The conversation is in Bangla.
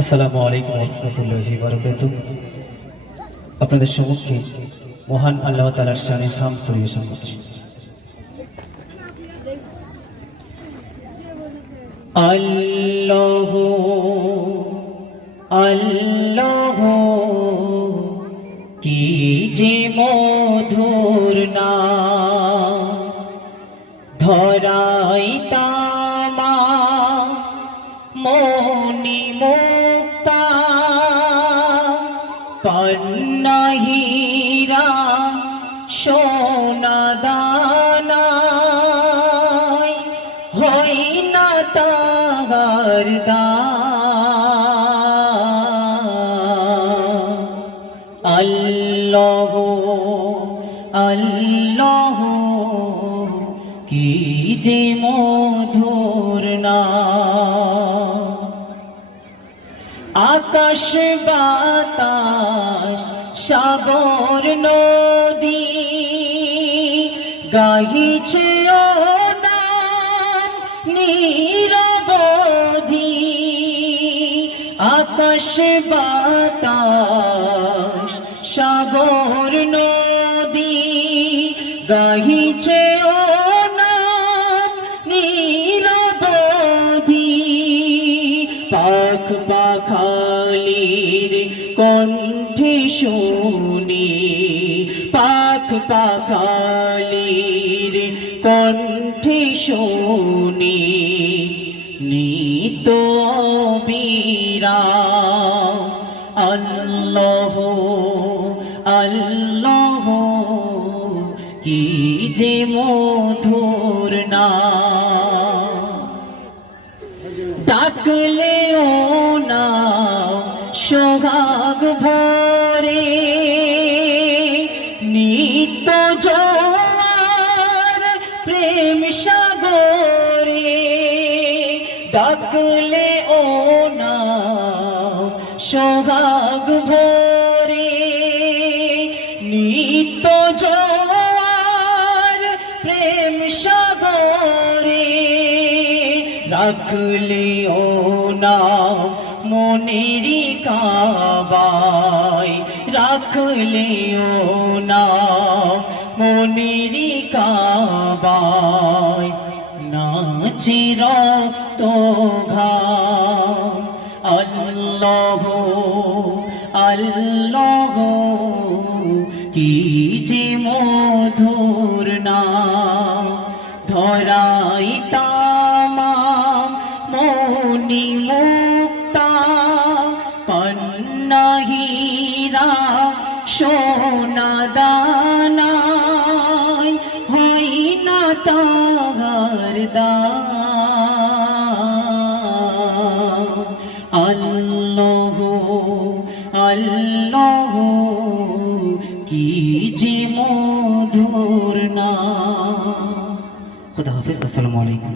আসসালামু আলাইকুম ওয়া রাহমাতুল্লাহি ওয়া বারাকাতুহু। আপনাদের সম্মুখে মহান আল্লাহ তাআলার শানে হামদ পরিবেশন করছি। আল্লাহ আল্লাহ কি যে মধুর নাম, ধরাই তামা মনি মুক্তা পন্না হীরা সোনা দানাই হই না তাহার দাম। আল্লাহ আল্লাহ কি যে মধুর নাম, আকাশ বাতাস সাগর নদী গাহিছে ও নাম নিরবধি। আকাশ বাতাস সাগর নদী গাহিছে ও নাম নিরবধি। পাখ পাখালির কণ্ঠে শুনি, পাখ পাখালির কণ্ঠে শুনি নিত বিরাম। আল্লাহ আল্লাহ কি যে মধুর নাম, ডাকলে ও নাম সোহাগ ভরে নিত্য জোয়ার প্রেম সাগরে। ডাকলে ও নাম সোহাগ ভরে নিত্য জোয়ার প্রেম সাগরে। রাখলে ও নাম মনেরি কাবায়, রাখলে ও নাম মনেরি কাবায় নাচে রক্ত ঘাম। আল্লাহ আল্লাহ কি যে মধুর নাম, ধরাই তামাম মনি মুক্তা পন্না হীরা সোনা দানাই হই না তাহার দাম। আল্লাহ আল্লাহ কি যে মধুর নাম। খুদা হাফেজ। আসসালামু আলাইকুম।